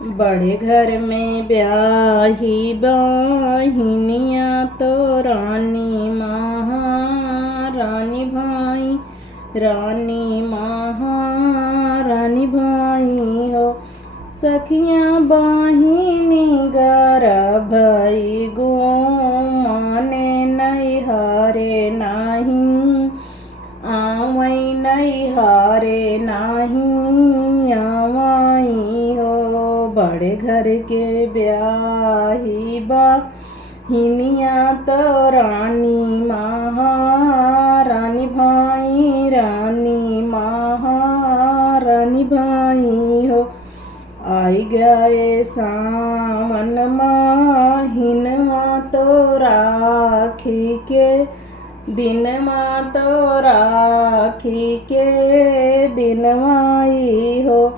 बड़े घर में ब्याही बहिनिया तो रानी महारानी भाई, रानी महारानी भाई हो। सखियाँ बहिनी गरभई गो माने नहीं हारे नहीं, आवई नहीं हारे नहीं आवई हो। बड़े घर के ब्याही बहिनिया तो रानी महारानी भाई, रानी महारानी भाई हो। आई गए सावन महीनवा तो राखी के दिन माँ तो राखी के दिनवाई हो।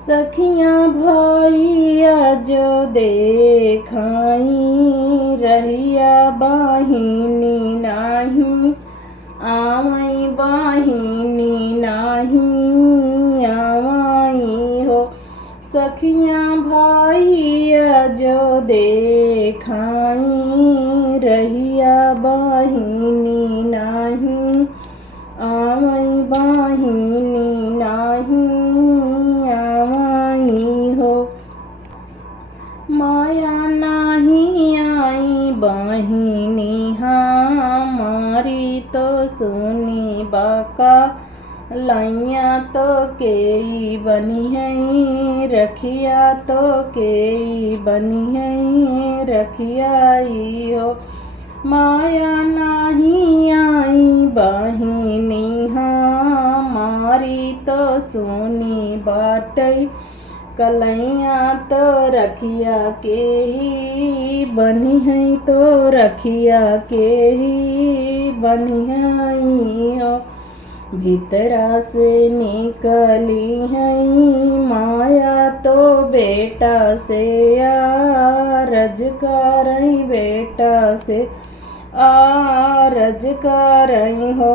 सखियाँ भैया जो देखाई, रहिया बहिनी नाही आवई, बहिनी नाही आवई हो। सखियाँ भैया जो देखाई, रहिया बहिनी नाही आवई, बहिनी नाही आवई हो। माया नाही आई बहिनी हमारी तो सुनी बाका, लैया तो केई बनी है रखिया, तो केई बनी है रखियाई हो। माया नहीं आई बहिनी हमारी तो सुनी बाटई, कलैया तो रखिया के ही बनी है, तो रखिया के ही बनी है हो। भीतरा से निकली है माया तो बेटा से आरज करई, बेटा से आरज करई हो।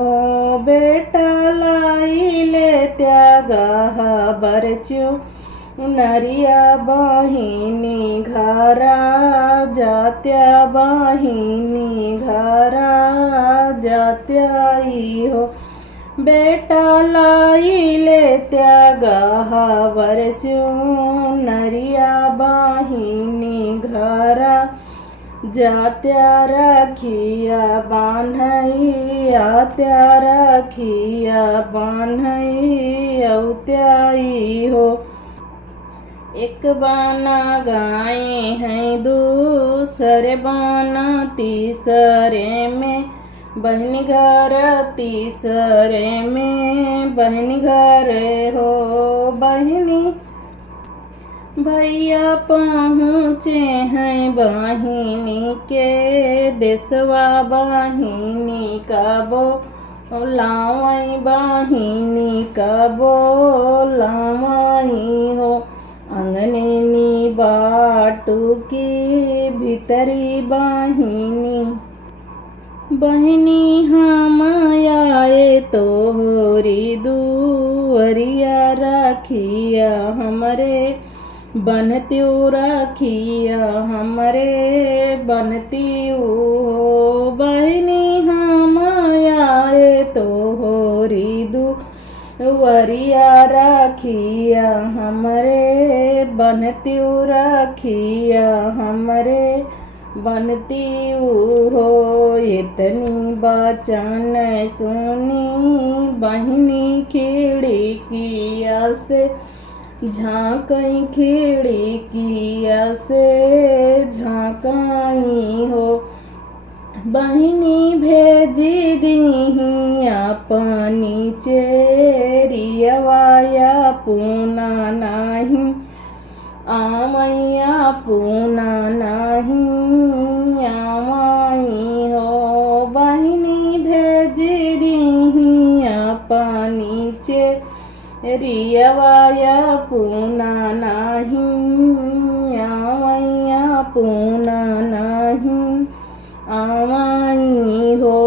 बेटा लाई ले त्यागा बरचू नरिया बहिनी घरा जात्या, बहिनी घरा जात्याई हो। बेटा लाई ले त्यागा बरचू नरिया बहिनी घरा जात्या, रखिया बान्हई आत्या, रखिया बान्हई औत्याई हो। एक बाना गाये हैं दूसरे बाना तीसरे में बहनी घर, तीसरे में बहनी घर हो। बहनी भैया पहुँचे हैं बहिनी के देसवा, बहिनी का बोलावई, बहिनी का बोलावई हो। अंगनेनी बाटू की भीतरी बहिनी, बहिनी हम आए तोहरी दुअरिया, राखिया हमरे बनत्यो, राखिया हमरे बनत्यो हो। बहिनी हम आए तोहरी दुअरिया, राखिया हमरे बनत्यो, राखिया हमरे बनती हो। इतनी बचन सुनी बहिनी खिड़किया से झांकई, खिड़किया से झांकई हो। बहिनी भेजी दी अपनी चेरियवाया पूना नहीं आवैया, पूना नहीं आवई हो। बहिनी भेजी दी अपनी चेरियवाया पूना नहीं आवैया, पूना नहीं आवई हो।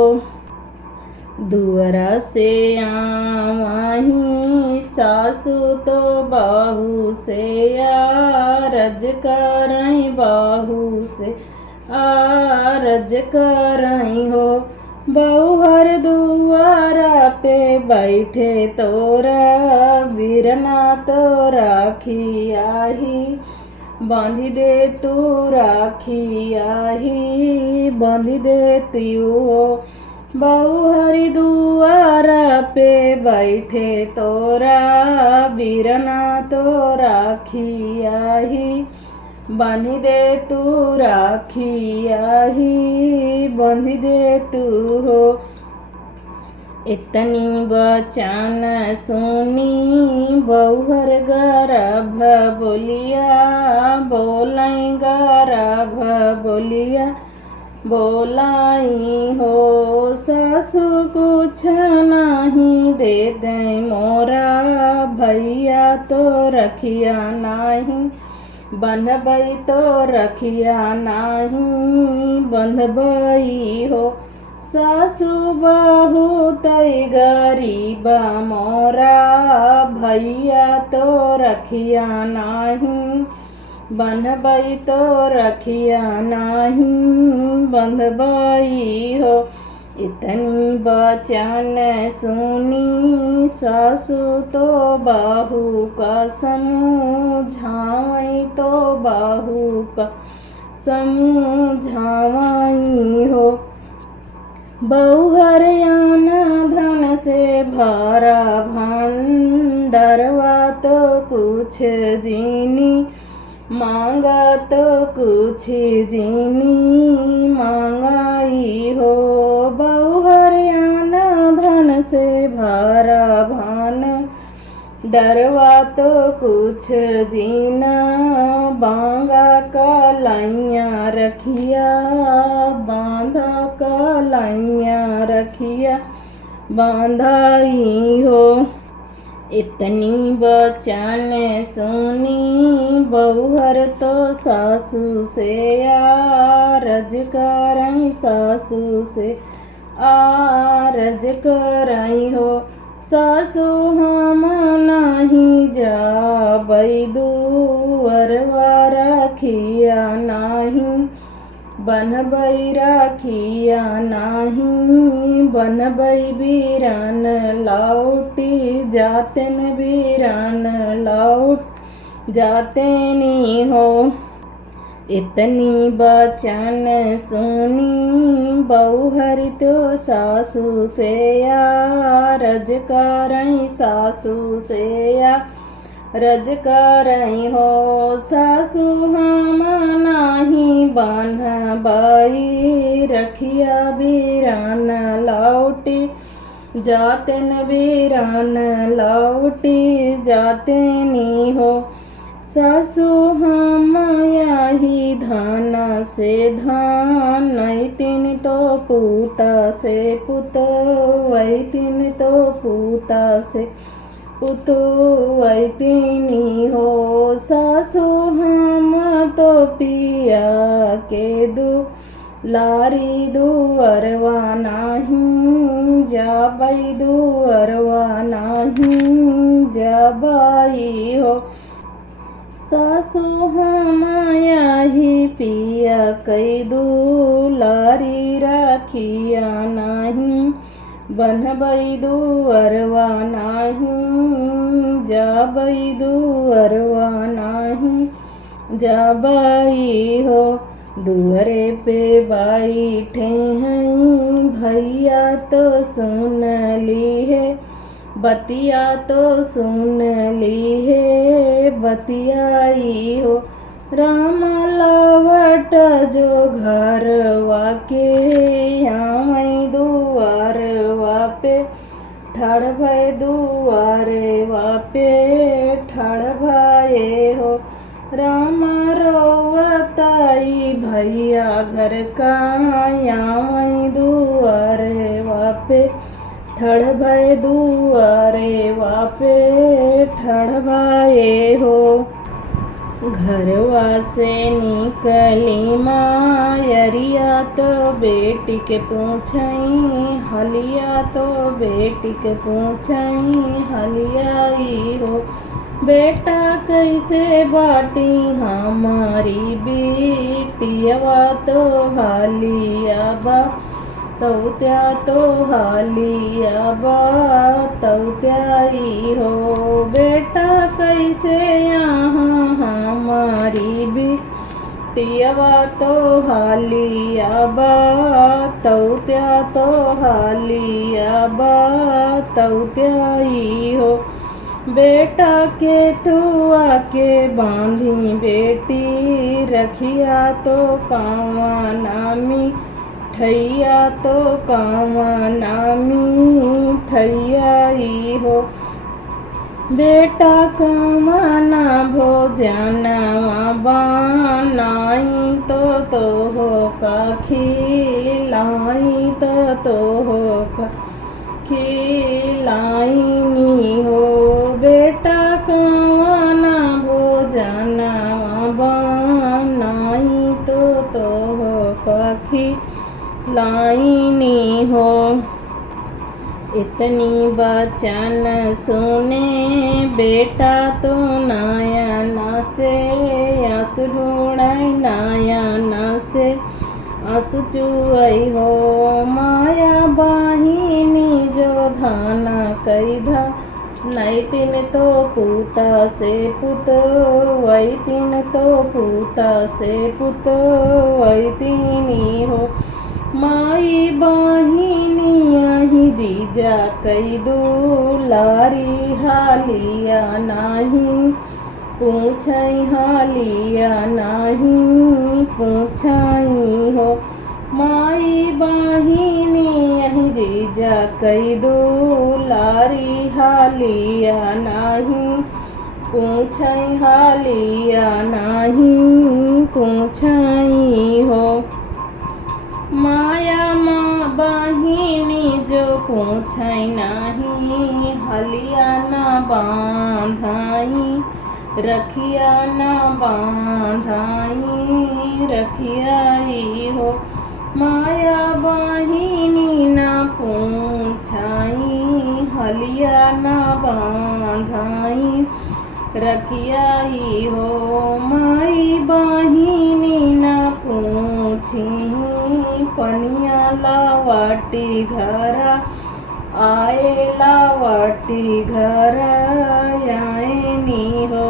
दुअरा से आवही सासू तो बहू से रज करई बाहू से आरज करई हो। बहुहर दुआरा पे बैठे तोरा बिरना तो राखी आही बांधी दे तू राखी आही बांधी दे तियू हो। बहुहरी दुआरा पे बैठे तोरा बिरना तो राखी आही बांधी दे तू राखी आही बांधी दे तू हो। इतनी बचन सुनी बहुहर गर्भ बोलिया बोलाई गर्भ बोलिया बोलाई हो। सासु कुछ नहीं दे दे मोरा भैया तो रखिया नहीं बंधबई तो रखिया नहीं बंधबई हो। सासु बहू तई गरीबा मोरा भैया तो रखिया नहीं बंधबई तो रखिया नहीं बंधबई हो। इतनी बचन सुनी सासु तो बाहू का समझावई तो बाहू का समझावई हो। बहुहर आना धन से भरा भंडरवा तो कुछ जीनी मांगा तो कुछ जीनी मांगाई हो। बहुहर आना धन से भरा भान डरवा तो कुछ जीना बांगा कलाइयाँ रखिया बांधा कलाइयाँ रखिया बांधाई हो। इतनी बचन सुनी बहुहर तो सासू से आरज करई सासू से आरज करई हो। सासु हम नहीं जाबई दुअरवा राखिया नहीं बनबई राखिया नहीं बनबई बीरान लौटी जातेन बीरान लौट जातेनी हो। इतनी बचन सुनी बहुहर तो सासू से आरज करई सासू से आरज करई हो। सासू हम नाही बंधबई रखिया बीरान लौटी जातेन बीरान लौटी जातेनी हो। सासु हम यही धान से धान तीन तो पूता से पुत वही तीन तो पूता से पुत वही तीनी हो। सासु हम तो पिया के लारी दुअरवा नहीं जाबई दुअरवा नहीं जाबई हो। सासु हम यही पिया कई दुलारी राखिया नहीं बंधबई दुअरवा नहीं जाबई दुअरवा नहीं जाबई हो। दुअरे पे बैठे हैं भैया तो सुन ली है बतिया तो सुन ली है बतियाई हो। राम लावट जो घर वाके आवई दुआर वापे ठाड़ भय दुआर वापे ठाड़ भये हो। राम रोवताई भैया घर का आवई दुआर वापे ठड़ भय दुआरे वापे ठड़ भये हो। घरवा से निकली मायरिया तो बेटी के पूछई हलिया तो बेटी के पूछई हलियाई हो। बेटा कैसे बाटी हमारी बेटियवा तो हालिया बा तौत्या तो हालिया बा तौत्याई हो। बेटा कैसे यहाँ हमारी बेटियवा तो हालिया बा तौत्या तो हालिया बा तौत्याई हो। बेटा के तुआ के बांधी बेटी रखिया तो कावा नामी ठैया तो कावा नामी ठैयाई हो। बेटा कमाना भोजनवा बनाई तो हो का खिलाई तो हो का खिलाइनी हो। बेटा कमाना भोजनवा बनाई तो हो का खिलाइनी हो। इतनी बचन सुने बेटा तो नयन से आंसू ढूंढाई नयन से आंसू चुआई हो। माया बाहिनी जो धाना कैधा नहीं तिन तो पूता से पुत वही तिन तो पूता से पुत वही तिनी हो। माई बाहिनी यही जीजा कई दुलारी हालिया नहीं पूछई हालिया नहीं पूछई हो। माई बाहिनी यही जीजा कई दुलारी हालिया नहीं पूछई हालिया नहीं पूछई हो। माया माँ बाहिनी जो पूछई नहीं हलिया न बांधाई रखिया न बांधाई रखियाई हो। माया बाहिनी न पूछाई हलिया न बांधाई रखियाई हो। माई बाहिनी न पूछी पनिया लावाटी घरा आए लावाटी घरा आएनी हो।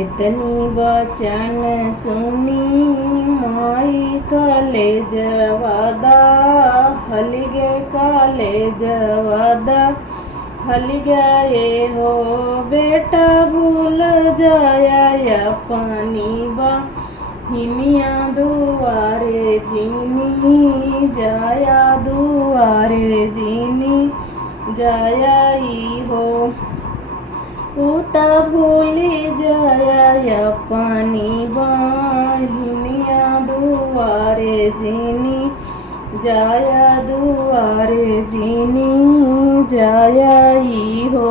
इतनी बचन सुनी माई कलेज वादा हल गे कलेज वादा हल गए हो। बेटा भूल जाया अपनी बाहिनिया दुआरे जीनी जाया दुआरे जीनी जायाई हो। उता भूली जाया अपनी बाहिनिया दुआरे जीनी जाया दुआरे जीनी जायाई हो।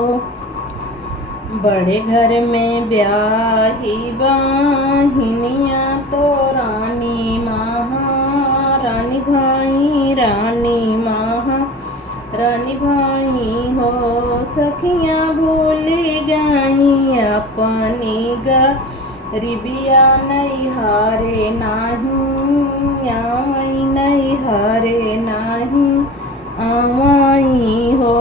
बड़े घर में ब्याही बाहिनिया तो रानी महारानी भाई रानी महारानी भाई हो। सखियाँ भूली गई अपनी गरीबिया नहीं हारे नहीं आवई नहीं हारे नहीं आवाई हो।